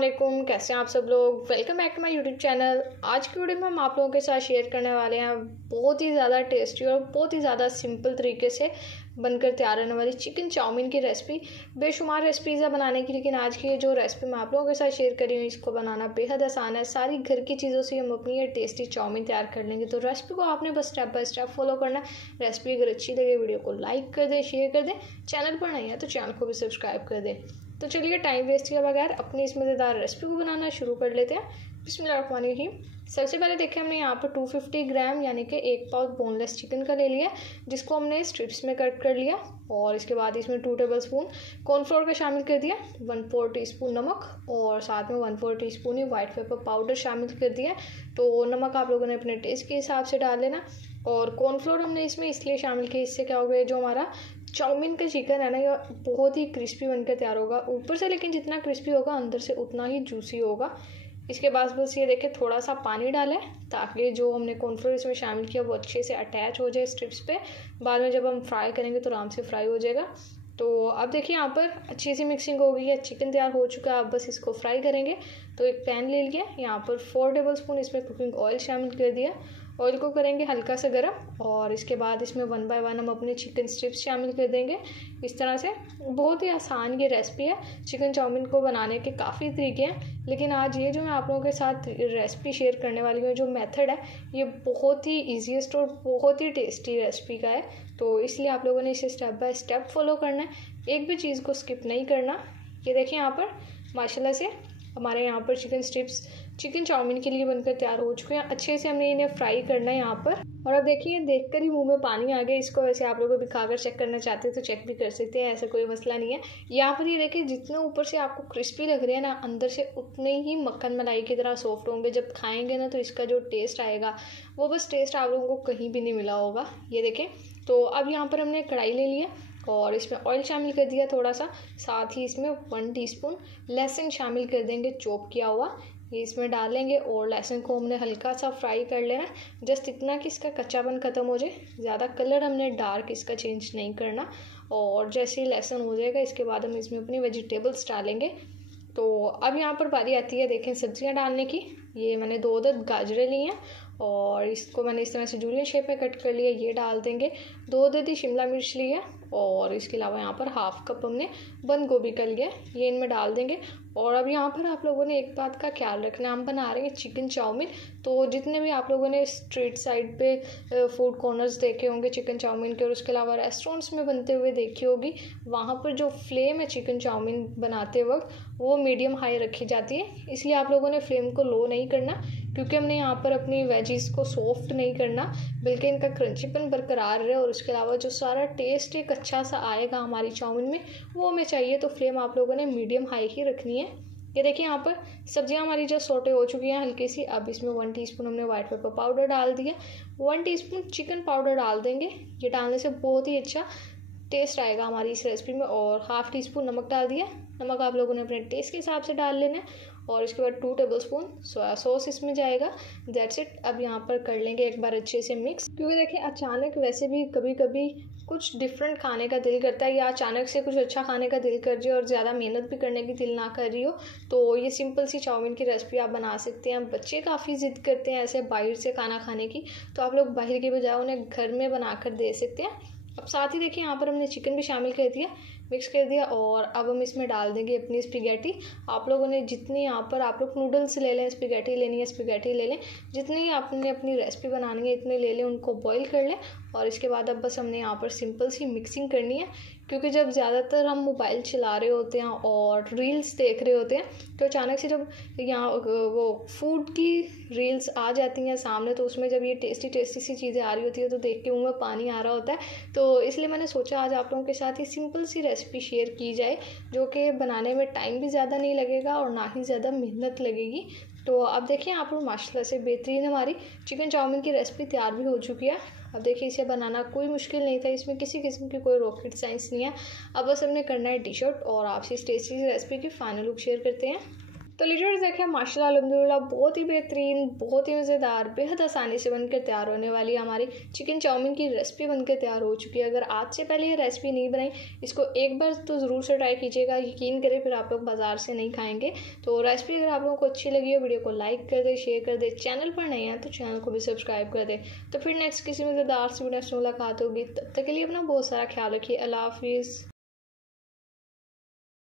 वालेकुम, कैसे हैं आप सब लोग। Welcome back to my YouTube channel. आज की वीडियो में हम आप लोगों के साथ शेयर करने वाले हैं बहुत ही ज़्यादा टेस्टी और बहुत ही ज़्यादा सिंपल तरीके से बनकर तैयार होने वाली चिकन चाउमीन की रेसिपी। बेशुमार रेसिपीज़ है बनाने की, लेकिन आज की जो रेसिपी मैं आप लोगों के साथ शेयर कर रही हूँ इसको बनाना बेहद आसान है। सारी घर की चीज़ों से हम अपनी ये टेस्टी चाउमीन तैयार कर लेंगे। तो रेसिपी को आपने बस स्टेप बाय स्टेप फॉलो करना है। रेसिपी अगर अच्छी लगे वीडियो को लाइक कर दें, शेयर कर दें। चैनल पर नहीं है तो चैनल को भी सब्सक्राइब कर दें। तो चलिए टाइम वेस्ट किए बगैर अपनी इस मज़ेदार रेसिपी को बनाना शुरू कर लेते हैं। बिस्मिल्लाहिर्रहमानिर्रहीम। सबसे पहले देखिए हमने यहाँ पर 250 ग्राम यानी कि 1 पाउच बोनलेस चिकन का ले लिया, जिसको हमने स्ट्रिप्स में कट कर लिया। और इसके बाद इसमें 2 टेबलस्पून कॉर्नफ्लोर का शामिल कर दिया, 1/4 टीस्पून नमक और साथ में 1/4 टीस्पून ही वाइट पेपर पाउडर शामिल कर दिया। तो नमक आप लोगों ने अपने टेस्ट के हिसाब से डाल लेना। और कॉर्नफ्लोर हमने इसमें इसलिए शामिल किया, इससे क्या होगा, जो हमारा चाउमीन का चिकन है ना, ये बहुत ही क्रिस्पी बनकर तैयार होगा ऊपर से, लेकिन जितना क्रिस्पी होगा अंदर से उतना ही जूसी होगा। इसके बाद बस ये देखिए थोड़ा सा पानी डालें ताकि जो हमने कॉर्नफ्लोर इसमें शामिल किया वो अच्छे से अटैच हो जाए स्ट्रिप्स पे। बाद में जब हम फ्राई करेंगे तो आराम से फ्राई हो जाएगा। तो अब देखिए यहाँ पर अच्छी सी मिक्सिंग हो गई है, चिकन तैयार हो चुका है। अब बस इसको फ्राई करेंगे। तो एक पैन ले लिया, यहाँ पर 4 टेबलस्पून इसमें कुकिंग ऑयल शामिल कर दिया। ऑयल को करेंगे हल्का सा गर्म और इसके बाद इसमें 1 बाय 1 हम अपने चिकन स्ट्रिप्स शामिल कर देंगे। इस तरह से बहुत ही आसान ये रेसिपी है। चिकन चाउमीन को बनाने के काफ़ी तरीके हैं, लेकिन आज ये जो मैं आप लोगों के साथ रेसिपी शेयर करने वाली हूँ, जो मेथड है ये बहुत ही ईजीएस्ट और बहुत ही टेस्टी रेसिपी का है। तो इसलिए आप लोगों ने इसे स्टेप बाय स्टेप फॉलो करना है, एक भी चीज़ को स्किप नहीं करना। ये देखिए यहाँ पर माशाल्लाह से हमारे यहाँ पर चिकन स्ट्रिप्स चिकन चाउमीन के लिए बनकर तैयार हो चुके हैं। अच्छे से हमने इन्हें फ्राई करना है यहाँ पर। और अब देखिए देखकर ही मुंह में पानी आ गया। इसको वैसे आप लोगों को दिखाकर चेक करना चाहते हैं तो चेक भी कर सकते हैं, ऐसा कोई मसला नहीं है। यहाँ पर ये देखिए जितने ऊपर से आपको क्रिस्पी लग रहे हैं ना, अंदर से उतने ही मक्खन मलाई की तरह सॉफ्ट होंगे। जब खाएंगे ना तो इसका जो टेस्ट आएगा वो बस टेस्ट आप लोगों को कहीं भी नहीं मिला होगा। ये देखें। तो अब यहाँ पर हमने कढ़ाई ले लिया और इसमें ऑयल शामिल कर दिया थोड़ा सा। साथ ही इसमें 1 टीस्पून लहसुन शामिल कर देंगे, चॉप किया हुआ। ये इसमें डालेंगे और लहसुन को हमने हल्का सा फ्राई कर लेना, जस्ट इतना कि इसका कच्चापन ख़त्म हो जाए। ज़्यादा कलर हमने डार्क इसका चेंज नहीं करना। और जैसे ही लहसुन हो जाएगा इसके बाद हम इसमें अपनी वेजिटेबल्स डालेंगे। तो अब यहाँ पर बारी आती है देखें सब्जियाँ डालने की। ये मैंने 2 अदद गाजरें ली हैं और इसको मैंने इस तरह से जूलियन शेप में कट कर लिया, ये डाल देंगे। 2 अदद ही शिमला मिर्च ली है और इसके अलावा यहाँ पर 1/2 कप हमने बंद गोभी का लिया, ये इनमें डाल देंगे। और अब यहाँ पर आप लोगों ने एक बात का ख्याल रखना, हम बना रहे हैं चिकन चाउमीन। तो जितने भी आप लोगों ने स्ट्रीट साइड पे फूड कॉर्नर्स देखे होंगे चिकन चाउमीन के और उसके अलावा रेस्टोरेंट्स में बनते हुए देखी होगी, वहाँ पर जो फ्लेम है चिकन चाउमीन बनाते वक्त वो मीडियम हाई रखी जाती है। इसलिए आप लोगों ने फ्लेम को लो नहीं करना, क्योंकि हमने यहाँ पर अपनी वेजीज़ को सॉफ्ट नहीं करना, बल्कि इनका क्रंचीपन बरकरार रहे और उसके अलावा जो सारा टेस्ट एक अच्छा सा आएगा हमारी चाउमीन में वो हमें चाहिए। तो फ्लेम आप लोगों ने मीडियम हाई ही रखनी है। ये देखिए यहाँ पर सब्जियाँ हमारी जो सौटे हो चुकी हैं हल्की सी। अब इसमें 1 टीस्पून हमने वाइट पेपर पाउडर डाल दिया, 1 टीस्पून चिकन पाउडर डाल देंगे। ये डालने से बहुत ही अच्छा टेस्ट आएगा हमारी इस रेसिपी में। और 1/2 टीस्पून नमक डाल दिया। नमक आप लोगों ने अपने टेस्ट के हिसाब से डाल लेना है। और इसके बाद 2 टेबलस्पून सोया सॉस इसमें जाएगा। That's it. अब यहाँ पर कर लेंगे एक बार अच्छे से मिक्स, क्योंकि देखिए अचानक वैसे भी कभी कभी कुछ डिफरेंट खाने का दिल करता है, या अचानक से कुछ अच्छा खाने का दिल कर जाए और ज़्यादा मेहनत भी करने की दिल ना कर रही हो, तो ये सिंपल सी चाउमीन की रेसिपी आप बना सकते हैं। बच्चे काफ़ी ज़िद करते हैं ऐसे बाहर से खाना खाने की, तो आप लोग बाहर के बजाय उन्हें घर में बना कर दे सकते हैं। अब साथ ही देखिए यहाँ पर हमने चिकन भी शामिल कर दिया, मिक्स कर दिया। और अब हम इसमें डाल देंगे अपनी स्पैगेटी। आप लोगों ने जितनी यहाँ पर आप लोग नूडल्स ले लें, स्पैगेटी लेनी है स्पैगेटी ले लें, जितनी आपने अपनी रेसिपी बनानी है इतने ले लें, उनको बॉईल कर लें। और इसके बाद अब बस हमने यहाँ पर सिंपल सी मिक्सिंग करनी है, क्योंकि जब ज़्यादातर हम मोबाइल चला रहे होते हैं और रील्स देख रहे होते हैं तो अचानक से जब यहाँ वो फूड की रील्स आ जाती हैं सामने, तो उसमें जब ये टेस्टी टेस्टी सी चीज़ें आ रही होती है तो देख के मुँह में पानी आ रहा होता है। तो इसलिए मैंने सोचा आज आप लोगों के साथ ही सिंपल सी रेसिपी शेयर की जाए, जो कि बनाने में टाइम भी ज़्यादा नहीं लगेगा और ना ही ज़्यादा मेहनत लगेगी। तो अब देखिए आप लोग माशाल्लाह से बेहतरीन हमारी चिकन चाउमीन की रेसिपी तैयार भी हो चुकी है। अब देखिए इसे बनाना कोई मुश्किल नहीं था, इसमें किसी किस्म की कोई रॉकेट साइंस नहीं है। अब बस हमने करना है डिश आउट और आपसे इस टेस्टी रेसिपी की फाइनल लुक शेयर करते हैं। तो लीडर्स देखें माशाल्लाह अल्हम्दुलिल्लाह बहुत ही बेहतरीन, बहुत ही मज़ेदार, बेहद आसानी से बनकर तैयार होने वाली हमारी चिकन चाउमीन की रेसिपी बनकर तैयार हो चुकी है। अगर आज से पहले ये रेसिपी नहीं बनाई, इसको एक बार तो ज़रूर से ट्राई कीजिएगा, यकीन करें फिर आप लोग बाज़ार से नहीं खाएंगे। तो रेसिपी अगर आप लोगों को अच्छी लगी हो, वीडियो को लाइक कर दे, शेयर कर दे, चैनल पर नहीं है तो चैनल को भी सब्सक्राइब कर दे। तो फिर नेक्स्ट किसी मज़ेदार से वीडियो से मुलाकात होगी, तब तक के लिए अपना बहुत सारा ख्याल रखिए। अल्लाह हाफिज़।